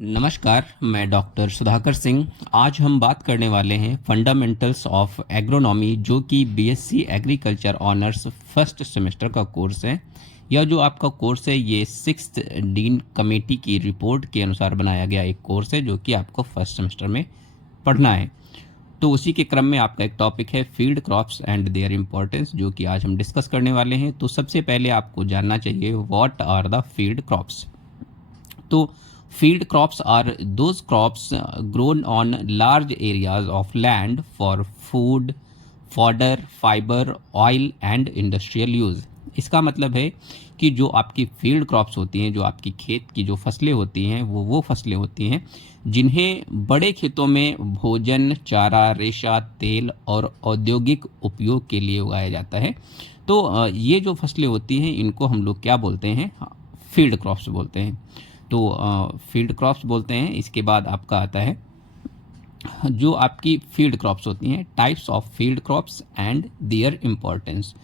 नमस्कार, मैं डॉक्टर सुधाकर सिंह। आज हम बात करने वाले हैं फंडामेंटल्स ऑफ एग्रोनॉमी, जो कि BSc agriculture honours first semester का कोर्स है। यह जो आपका कोर्स है ये 6th डीन कमेटी की रिपोर्ट के अनुसार बनाया गया एक कोर्स है, जो कि आपको फर्स्ट सेमेस्टर में पढ़ना है। तो उसी के क्रम में आपका एक टॉपिक है field crops and there importance, जो कि आज हम डिस्कस करने वाले हैं। तो सबसे पहले आपको जानना चाहिए what are the field crops. तो field crops are those crops grown on large areas of land for food, fodder, fiber, oil and industrial use। इसका मतलब है कि जो आपकी फील्ड क्रॉप्स होती हैं, जो आपकी खेत की जो फसलें होती हैं, वो फसलें होती हैं जिन्हें बड़े खेतों में भोजन, चारा, रेशा, तेल और औद्योगिक उपयोग के लिए उगाया जाता है। तो ये जो फसलें होती हैं इनको हम लोग क्या बोलते हैं? फील्ड क्रॉप्स बोलते हैं। तो फील्ड क्रॉप्स बोलते हैं। इसके बाद आपका आता है जो आपकी फील्ड क्रॉप्स होती हैं, types of field crops and there importance.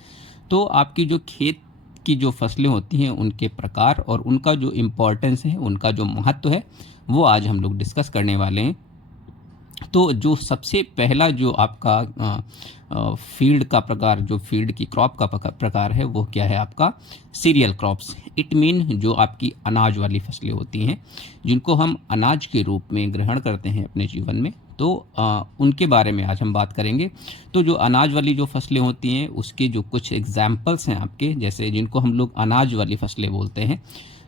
तो आपकी जो खेत की जो फसलें होती हैं उनके प्रकार और उनका जो इम्पोर्टेंस है, उनका जो महत्व है, वो आज हम लोग डिस्कस करने वाले हैं। तो जो सबसे पहला जो आपका फील्ड का प्रकार, जो फील्ड की क्रॉप का प्रकार है, वो क्या है? आपका सीरियल क्रॉप्स। इट मीन जो आपकी अनाज वाली फसलें होती हैं, जिनको हम अनाज के रूप में ग्रहण करते हैं अपने जीवन में, तो उनके बारे में आज हम बात करेंगे। तो जो अनाज वाली जो फसलें होती हैं उसके जो कुछ एग्जाम्पल्स हैं आपके, जैसे जिनको हम लोग अनाज वाली फसलें बोलते हैं,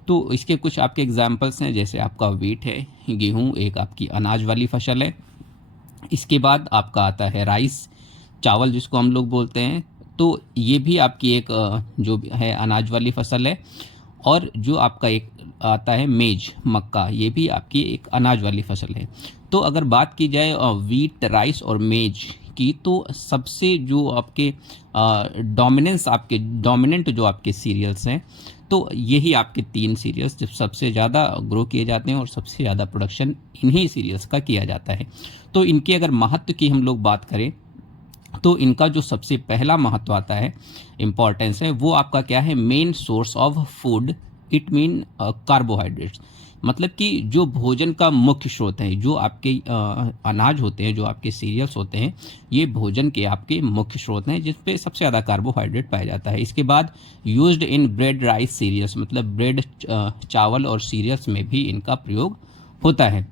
तो इसके कुछ आपके एग्जाम्पल्स हैं। जैसे आपका वीट है, गेहूँ एक आपकी अनाज वाली फसल है। इसके बाद आपका आता है राइस, चावल जिसको हम लोग बोलते हैं, तो ये भी आपकी एक जो है अनाज वाली फसल है। और जो आपका एक आता है मेज, मक्का, ये भी आपकी एक अनाज वाली फसल है। तो अगर बात की जाए वीट, राइस और मेज की, तो सबसे जो आपके डोमिनेंट जो आपके सीरियल्स हैं, तो यही आपके 3 सीरियल्स जब सबसे ज़्यादा ग्रो किए जाते हैं और सबसे ज़्यादा प्रोडक्शन इन्हीं सीरियल्स का किया जाता है। तो इनके अगर महत्व की हम लोग बात करें, तो इनका जो सबसे पहला महत्व आता है, इम्पॉर्टेंस है, वो आपका क्या है? Main source of food. It mean carbohydrates. मतलब कि जो भोजन का मुख्य स्रोत है, जो आपके अनाज होते हैं, जो आपके सीरियल्स होते हैं, ये भोजन के आपके मुख्य स्रोत हैं जिस पे सबसे ज़्यादा कार्बोहाइड्रेट पाया जाता है। इसके बाद used in bread, rice, cereals, मतलब ब्रेड, चावल और सीरियल्स में भी इनका प्रयोग होता है।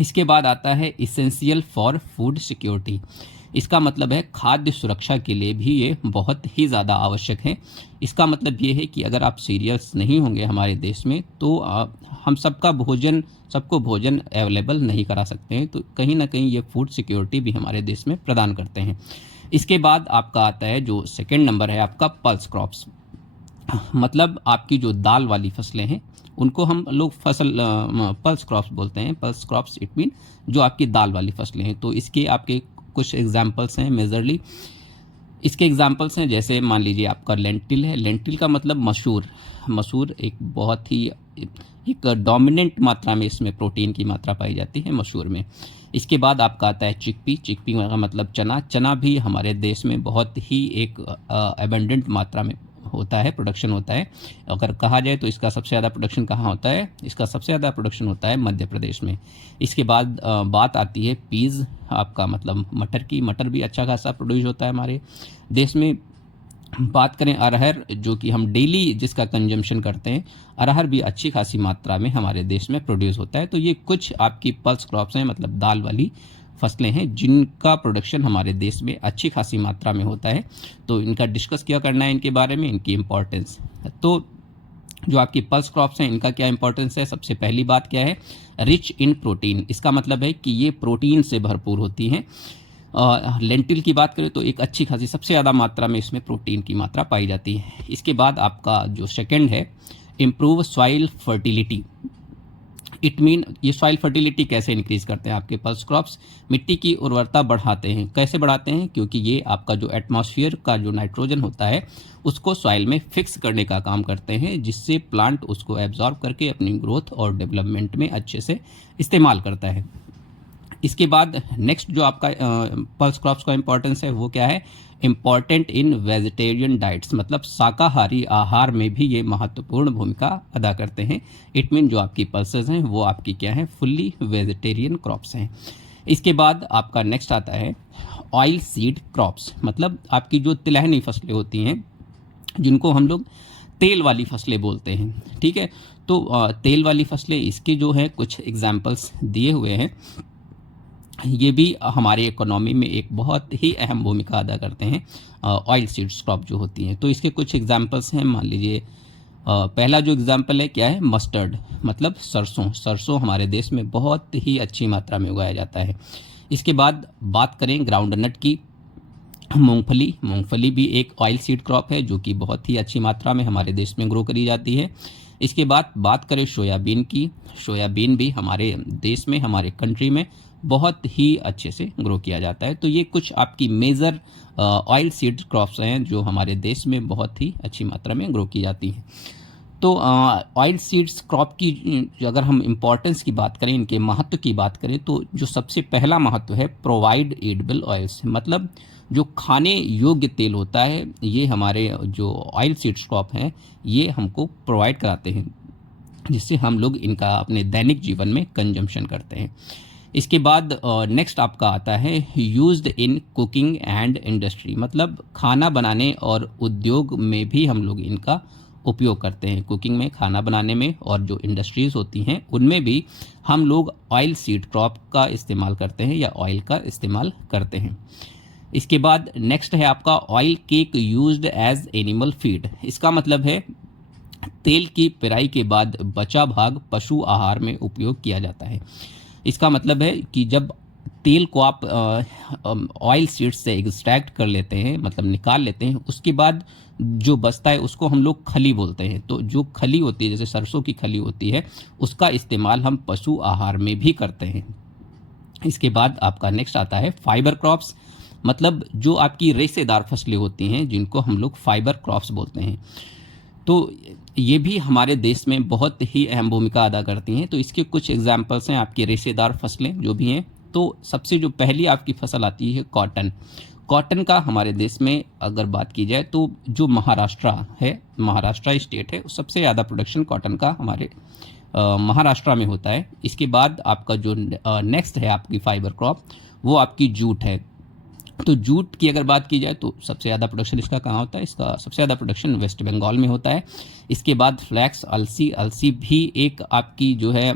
इसके बाद आता है इसेंशियल फॉर फूड सिक्योरिटी। इसका मतलब है खाद्य सुरक्षा के लिए भी ये बहुत ही ज़्यादा आवश्यक है। इसका मतलब ये है कि अगर आप सीरियल्स नहीं होंगे हमारे देश में, तो हम सबको भोजन अवेलेबल नहीं करा सकते हैं। तो कहीं ना कहीं ये फूड सिक्योरिटी भी हमारे देश में प्रदान करते हैं। इसके बाद आपका आता है जो सेकेंड नंबर है आपका पल्स क्रॉप्स। मतलब आपकी जो दाल वाली फसलें हैं उनको हम लोग पल्स क्रॉप्स बोलते हैं। पल्स क्रॉप्स इट मीन जो आपकी दाल वाली फसलें हैं। तो इसके आपके कुछ एग्जाम्पल्स हैं मेजरली। इसके एग्जाम्पल्स हैं, जैसे मान लीजिए आपका लेंटिल है। लेंटिल का मतलब मसूर एक बहुत ही एक डोमिनेंट मात्रा में इसमें प्रोटीन की मात्रा पाई जाती है मसूर में। इसके बाद आपका आता है चिकपी का मतलब चना भी हमारे देश में बहुत ही एक एबंडेंट मात्रा में होता है, प्रोडक्शन होता है। अगर कहा जाए तो इसका सबसे ज़्यादा प्रोडक्शन कहाँ होता है? इसका सबसे ज़्यादा प्रोडक्शन होता है मध्य प्रदेश में। इसके बाद बात आती है पीज़, आपका मतलब मटर की। मटर भी अच्छा खासा प्रोड्यूस होता है हमारे देश में। बात करें अरहर, जो कि हम डेली जिसका कंजम्पशन करते हैं, अरहर भी अच्छी खासी मात्रा में हमारे देश में प्रोड्यूस होता है। तो ये कुछ आपकी पल्स क्रॉप्स हैं, मतलब दाल वाली फसलें हैं जिनका प्रोडक्शन हमारे देश में अच्छी खासी मात्रा में होता है। तो इनका डिस्कस किया करना है, इनके बारे में, इनकी इम्पोर्टेंस। तो जो आपकी पल्स क्रॉप्स हैं इनका क्या इंपॉर्टेंस है? सबसे पहली बात क्या है? Rich in protein. इसका मतलब है कि ये प्रोटीन से भरपूर होती हैं। लेंटिल की बात करें तो एक अच्छी खासी सबसे ज़्यादा मात्रा में इसमें प्रोटीन की मात्रा पाई जाती है। इसके बाद आपका जो सेकंड है improve soil fertility. It mean ये सॉइल फर्टिलिटी कैसे इंक्रीज करते हैं? आपके पल्स क्रॉप्स मिट्टी की उर्वरता बढ़ाते हैं। कैसे बढ़ाते हैं? क्योंकि ये आपका जो एटमॉस्फेयर का जो नाइट्रोजन होता है उसको सॉइल में फिक्स करने का काम करते हैं, जिससे प्लांट उसको एब्जॉर्ब करके अपनी ग्रोथ और डेवलपमेंट में अच्छे से इस्तेमाल करता है। इसके बाद नेक्स्ट जो आपका पल्स क्रॉप्स का इंपॉर्टेंस है वो क्या है, इम्पॉर्टेंट इन वेजिटेरियन डाइट्स, मतलब शाकाहारी आहार में भी ये महत्वपूर्ण भूमिका अदा करते हैं। इट मीन जो आपकी पल्सेस हैं वो आपकी क्या है, फुल्ली वेजिटेरियन क्रॉप्स हैं। इसके बाद आपका नेक्स्ट आता है ऑयल सीड क्रॉप्स, मतलब आपकी जो तिलहनी फसलें होती हैं जिनको हम लोग तेल वाली फसलें बोलते हैं, ठीक है। तो तेल वाली फसलें, इसके जो है कुछ एग्जाम्पल्स दिए हुए हैं। ये भी हमारे इकोनॉमी में एक बहुत ही अहम भूमिका अदा करते हैं, ऑयल सीड्स क्रॉप जो होती हैं। तो इसके कुछ एग्जाम्पल्स हैं, मान लीजिए पहला जो एग्जाम्पल है क्या है, मस्टर्ड, मतलब सरसों। सरसों हमारे देश में बहुत ही अच्छी मात्रा में उगाया जाता है। इसके बाद बात करें ग्राउंडनट की, मूंगफली। मूंगफली भी एक ऑयल सीड क्रॉप है जो कि बहुत ही अच्छी मात्रा में हमारे देश में ग्रो करी जाती है। इसके बाद बात करें सोयाबीन की, सोयाबीन भी हमारे देश में, हमारे कंट्री में बहुत ही अच्छे से ग्रो किया जाता है। तो ये कुछ आपकी मेजर ऑयल सीड क्रॉप्स हैं जो हमारे देश में बहुत ही अच्छी मात्रा में ग्रो की जाती हैं। तो ऑयल सीड्स क्रॉप की अगर हम इम्पोर्टेंस की बात करें, इनके महत्व की बात करें, तो जो सबसे पहला महत्व है प्रोवाइड एडिबल ऑयल्स, मतलब जो खाने योग्य तेल होता है, ये हमारे जो ऑयल सीड्स क्रॉप हैं ये हमको प्रोवाइड कराते हैं, जिससे हम लोग इनका अपने दैनिक जीवन में कंजम्पशन करते हैं। इसके बाद नेक्स्ट आपका आता है used in cooking and industry, मतलब खाना बनाने और उद्योग में भी हम लोग इनका उपयोग करते हैं। कुकिंग में, खाना बनाने में, और जो इंडस्ट्रीज़ होती हैं उनमें भी हम लोग ऑयल सीड क्रॉप का इस्तेमाल करते हैं या ऑयल का इस्तेमाल करते हैं। इसके बाद नेक्स्ट है आपका oil cake used as animal feed. इसका मतलब है तेल की पेराई के बाद बचा भाग पशु आहार में उपयोग किया जाता है। इसका मतलब है कि जब तेल को आप ऑयल सीड्स से एक्सट्रैक्ट कर लेते हैं, मतलब निकाल लेते हैं, उसके बाद जो बचता है उसको हम लोग खली बोलते हैं। तो जो खली होती है, जैसे सरसों की खली होती है, उसका इस्तेमाल हम पशु आहार में भी करते हैं। इसके बाद आपका नेक्स्ट आता है फाइबर क्रॉप्स, मतलब जो आपकी रेशेदार फसलें होती हैं जिनको हम लोग फाइबर क्रॉप्स बोलते हैं। तो ये भी हमारे देश में बहुत ही अहम भूमिका अदा करती हैं। तो इसके कुछ एग्जाम्पल्स हैं आपकी रेशेदार फसलें जो भी हैं। तो सबसे जो पहली आपकी फसल आती है कॉटन। कॉटन का हमारे देश में अगर बात की जाए तो जो महाराष्ट्र है, महाराष्ट्र स्टेट है, सबसे ज़्यादा प्रोडक्शन कॉटन का हमारे महाराष्ट्र में होता है। इसके बाद आपका जो नेक्स्ट है आपकी फाइबर क्रॉप, वो आपकी जूट है। तो जूट की अगर बात की जाए तो सबसे ज़्यादा प्रोडक्शन इसका कहाँ होता है, इसका सबसे ज़्यादा प्रोडक्शन वेस्ट बंगाल में होता है। इसके बाद फ्लैक्स, अलसी। अलसी भी एक आपकी जो है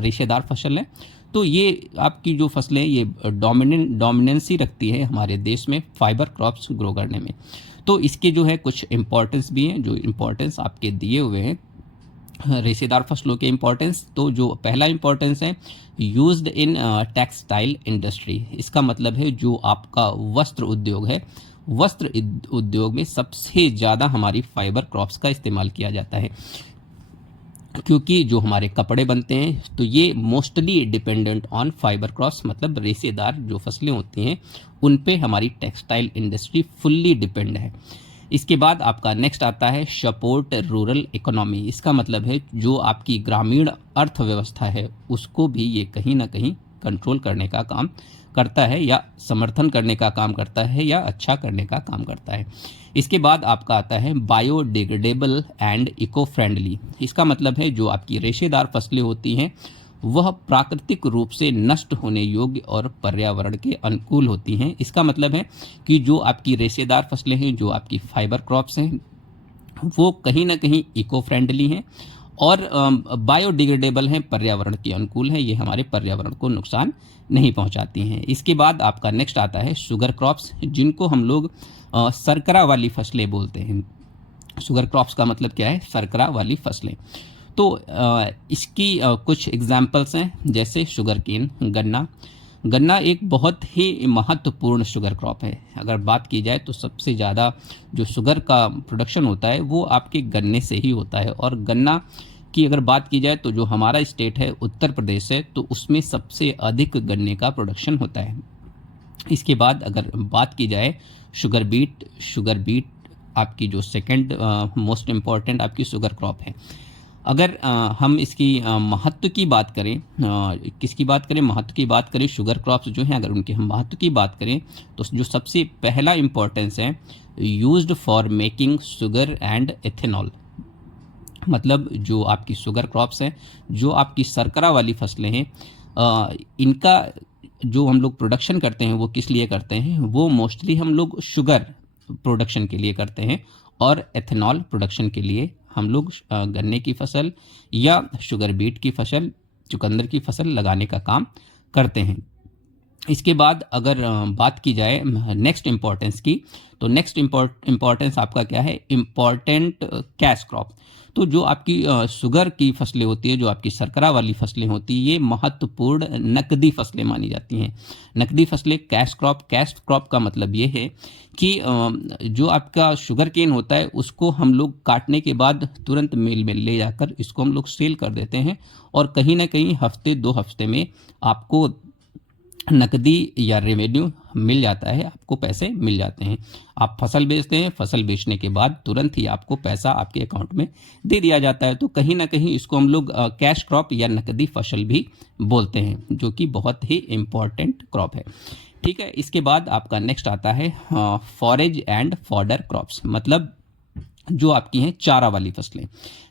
रेशेदार फसल है। तो ये आपकी जो फसलें ये डोमिनेंसी रखती है हमारे देश में फाइबर क्रॉप्स ग्रो करने में। तो इसके जो है कुछ इंपॉर्टेंस भी हैं, जो इंपॉर्टेंस आपके दिए हुए हैं रेशेदार फसलों के इंपॉर्टेंस। तो जो पहला इंपॉर्टेंस है यूज्ड इन टेक्सटाइल इंडस्ट्री। इसका मतलब है जो आपका वस्त्र उद्योग है, वस्त्र उद्योग में सबसे ज़्यादा हमारी फाइबर क्रॉप्स का इस्तेमाल किया जाता है, क्योंकि जो हमारे कपड़े बनते हैं तो ये mostly dependent on fibre crops, मतलब रेशेदार जो फसलें होती हैं उन पे हमारी टेक्सटाइल इंडस्ट्री फुल्ली डिपेंड है। इसके बाद आपका नेक्स्ट आता है सपोर्ट रूरल इकोनॉमी। इसका मतलब है जो आपकी ग्रामीण अर्थव्यवस्था है उसको भी ये कहीं ना कहीं कंट्रोल करने का काम करता है, या समर्थन करने का काम करता है, या अच्छा करने का काम करता है। इसके बाद आपका आता है बायोडिग्रेडेबल एंड इको फ्रेंडली। इसका मतलब है जो आपकी रेशेदार फसलें होती हैं वह प्राकृतिक रूप से नष्ट होने योग्य और पर्यावरण के अनुकूल होती हैं। इसका मतलब है कि जो आपकी रेशेदार फसलें हैं, जो आपकी फाइबर क्रॉप्स हैं, वो कहीं ना कहीं इको फ्रेंडली हैं और बायोडिग्रेडेबल हैं, पर्यावरण के अनुकूल हैं, ये हमारे पर्यावरण को नुकसान नहीं पहुंचाती हैं। इसके बाद आपका नेक्स्ट आता है शुगर क्रॉप्स, जिनको हम लोग शर्करा वाली फसलें बोलते हैं। शुगर क्रॉप्स का मतलब क्या है, शर्करा वाली फसलें। तो इसकी कुछ एग्जाम्पल्स हैं, जैसे शुगर केन, गन्ना। गन्ना एक बहुत ही महत्वपूर्ण शुगर क्रॉप है। अगर बात की जाए तो सबसे ज़्यादा जो शुगर का प्रोडक्शन होता है वो आपके गन्ने से ही होता है। और गन्ना की अगर बात की जाए तो जो हमारा स्टेट है उत्तर प्रदेश है, तो उसमें सबसे अधिक गन्ने का प्रोडक्शन होता है। इसके बाद अगर बात की जाए शुगर बीट आपकी जो सेकंड मोस्ट इम्पॉर्टेंट आपकी शुगर क्रॉप है। अगर हम इसकी महत्व की बात करें, किसकी बात करें, महत्व की बात करें, शुगर क्रॉप्स जो हैं अगर उनके हम महत्व की बात करें तो जो सबसे पहला इम्पोर्टेंस है, used for making sugar and ethanol. मतलब जो आपकी शुगर क्रॉप्स हैं, जो आपकी शर्करा वाली फसलें हैं, इनका जो हम लोग प्रोडक्शन करते हैं वो किस लिए करते हैं, वो मोस्टली हम लोग शुगर प्रोडक्शन के लिए करते हैं और एथेनॉल प्रोडक्शन के लिए हम लोग गन्ने की फसल या शुगर बीट की फसल, चुकंदर की फसल लगाने का काम करते हैं। इसके बाद अगर बात की जाए नेक्स्ट इम्पॉर्टेंस की, तो नेक्स्ट इम्पॉर्टेंस आपका क्या है, इम्पॉर्टेंट कैश क्रॉप। तो जो आपकी शुगर की फसलें होती है, जो आपकी शर्करा वाली फसलें होती है, ये महत्वपूर्ण नकदी फसलें मानी जाती हैं। नकदी फसलें कैश क्रॉप का मतलब ये है कि जो आपका शुगर केन होता है उसको हम लोग काटने के बाद तुरंत मिल में ले जाकर इसको हम लोग सेल कर देते हैं और कहीं ना कहीं हफ्ते 2 हफ्ते में आपको नकदी या रेवेन्यू मिल जाता है, आपको पैसे मिल जाते हैं। आप फसल बेचते हैं, फसल बेचने के बाद तुरंत ही आपको पैसा आपके अकाउंट में दे दिया जाता है। तो कहीं ना कहीं इसको हम लोग कैश क्रॉप या नकदी फसल भी बोलते हैं, जो कि बहुत ही इम्पॉर्टेंट क्रॉप है। ठीक है, इसके बाद आपका नेक्स्ट आता है फॉरेज एंड फॉडर क्रॉप्स। मतलब जो आपकी हैं चारा वाली फसलें।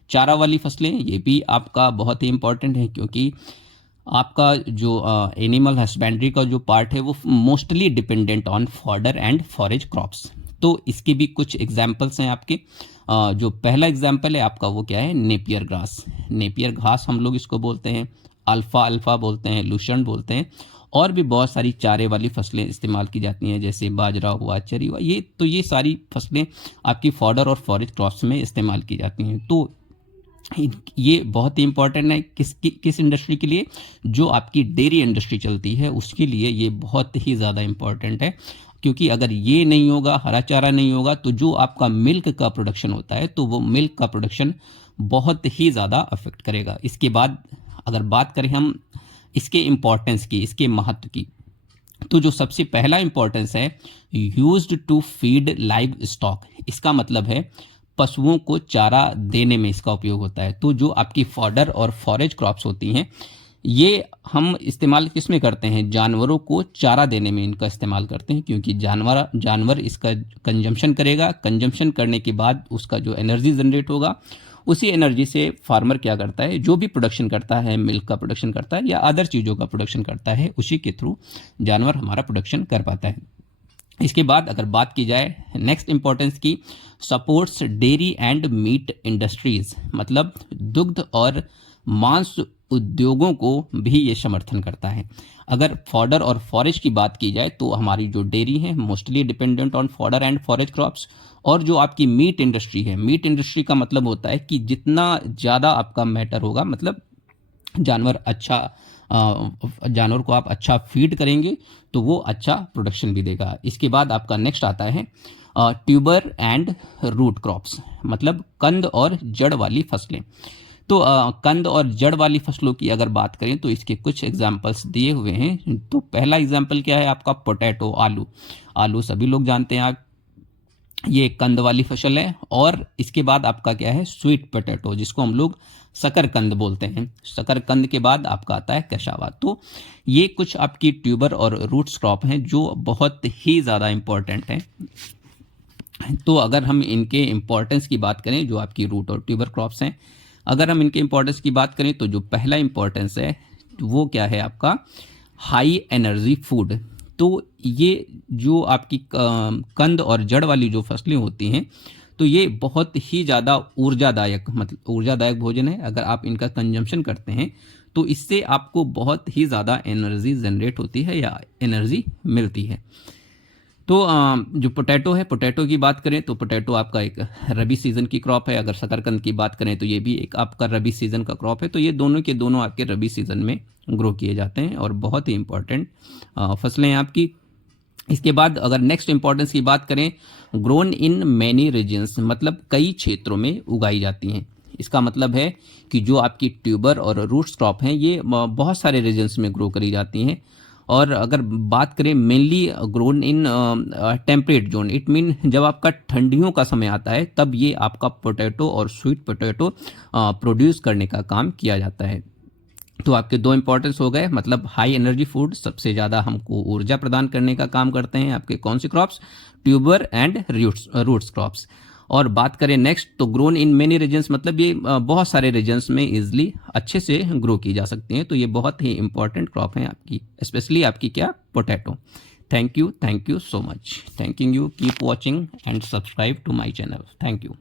चारा वाली फसलें ये भी आपका बहुत ही इम्पॉर्टेंट है, क्योंकि आपका जो एनिमल हस्बेंड्री का जो पार्ट है वो mostly dependent on fodder and forage crops. तो इसके भी कुछ एग्जाम्पल्स हैं आपके। जो पहला एग्जाम्पल है आपका वो क्या है, नेपियर ग्रास। नेपियर घास हम लोग इसको बोलते हैं, अल्फा बोलते हैं, लूशर्न बोलते हैं, और भी बहुत सारी चारे वाली फसलें इस्तेमाल की जाती हैं, जैसे बाजरा हुआ, चरी हुआ। ये सारी फसलें आपकी फॉडर और फॉरेज क्रॉप्स में इस्तेमाल की जाती हैं। तो ये बहुत ही इंपॉर्टेंट है किस इंडस्ट्री के लिए, जो आपकी डेयरी इंडस्ट्री चलती है उसके लिए ये बहुत ही ज़्यादा इंपॉर्टेंट है। क्योंकि अगर ये नहीं होगा, हरा चारा नहीं होगा, तो जो आपका मिल्क का प्रोडक्शन होता है तो वो मिल्क का प्रोडक्शन बहुत ही ज़्यादा अफेक्ट करेगा। इसके बाद अगर बात करें हम इसके इम्पोर्टेंस की, इसके महत्व की, तो जो सबसे पहला इम्पोर्टेंस है, used to feed livestock. इसका मतलब है पशुओं को चारा देने में इसका उपयोग होता है। तो जो आपकी फॉडर और फॉरेज क्रॉप्स होती हैं, ये हम इस्तेमाल किस में करते हैं, जानवरों को चारा देने में इनका इस्तेमाल करते हैं। क्योंकि जानवर इसका कंजम्पशन करेगा, कंजम्पशन करने के बाद उसका जो एनर्जी जनरेट होगा, उसी एनर्जी से फार्मर क्या करता है, जो भी प्रोडक्शन करता है, मिल्क का प्रोडक्शन करता है या अदर चीज़ों का प्रोडक्शन करता है, उसी के थ्रू जानवर हमारा प्रोडक्शन कर पाता है। इसके बाद अगर बात की जाए नेक्स्ट इंपॉर्टेंस की, supports dairy and meat industries. मतलब दुग्ध और मांस उद्योगों को भी ये समर्थन करता है। अगर फॉडर और फॉरेज की बात की जाए तो हमारी जो डेयरी है mostly dependent on fodder and forage crops. और जो आपकी मीट इंडस्ट्री है, मीट इंडस्ट्री का मतलब होता है कि जितना ज़्यादा आपका मैटर होगा, मतलब जानवर को आप अच्छा फीड करेंगे तो वो अच्छा प्रोडक्शन भी देगा। इसके बाद आपका नेक्स्ट आता है ट्यूबर एंड रूट क्रॉप्स। मतलब कंद और जड़ वाली फसलें। तो कंद और जड़ वाली फसलों की अगर बात करें तो इसके कुछ एग्जाम्पल्स दिए हुए हैं। तो पहला एग्जाम्पल क्या है आपका, पोटैटो, आलू सभी लोग जानते हैं आप, ये कंद वाली फसल है। और इसके बाद आपका क्या है, स्वीट पोटैटो, जिसको हम लोग शकरकंद बोलते हैं। शकरकंद के बाद आपका आता है कैसावा। तो ये कुछ आपकी ट्यूबर और रूट्स क्रॉप हैं जो बहुत ही ज़्यादा इम्पोर्टेंट हैं। तो अगर हम इनके इम्पोर्टेंस की बात करें, जो आपकी रूट और ट्यूबर क्रॉप्स हैं, अगर हम इनके इम्पोर्टेंस की बात करें तो जो पहला इम्पोर्टेंस है वो क्या है आपका, हाई एनर्जी फूड। तो ये जो आपकी कंद और जड़ वाली जो फसलें होती हैं, तो ये बहुत ही ज़्यादा ऊर्जादायक भोजन है। अगर आप इनका कंजम्पशन करते हैं तो इससे आपको बहुत ही ज़्यादा एनर्जी जनरेट होती है या एनर्जी मिलती है। तो जो पोटैटो है, पोटैटो की बात करें तो पोटैटो आपका एक रबी सीज़न की क्रॉप है। अगर शकरकंद की बात करें तो ये भी एक आपका रबी सीज़न का क्रॉप है। तो ये दोनों के दोनों आपके रबी सीज़न में ग्रो किए जाते हैं और बहुत ही इंपॉर्टेंट फसलें हैं आपकी। इसके बाद अगर नेक्स्ट इंपॉर्टेंस की बात करें, ग्रोन इन मैनी रीजन्स, मतलब कई क्षेत्रों में उगाई जाती हैं। इसका मतलब है कि जो आपकी ट्यूबर और रूट्स क्रॉप हैं ये बहुत सारे रीजन्स में ग्रो करी जाती हैं और अगर बात करें mainly grown in temperate zone, it mean जब आपका ठंडियों का समय आता है तब ये आपका पोटैटो और स्वीट पोटैटो प्रोड्यूस करने का काम किया जाता है। तो आपके दो इंपॉर्टेंस हो गए, मतलब हाई एनर्जी फूड, सबसे ज़्यादा हमको ऊर्जा प्रदान करने का काम करते हैं आपके कौन से crops, tuber and roots crops. और बात करें नेक्स्ट, तो ग्रोन इन मेनी रीजन्स, मतलब ये बहुत सारे रीजन्स में इजिली अच्छे से ग्रो की जा सकती हैं। तो ये बहुत ही इंपॉर्टेंट क्रॉप है आपकी, स्पेशली आपकी क्या, potato. Thank you so much, thanking you, keep watching and subscribe to my channel, thank you.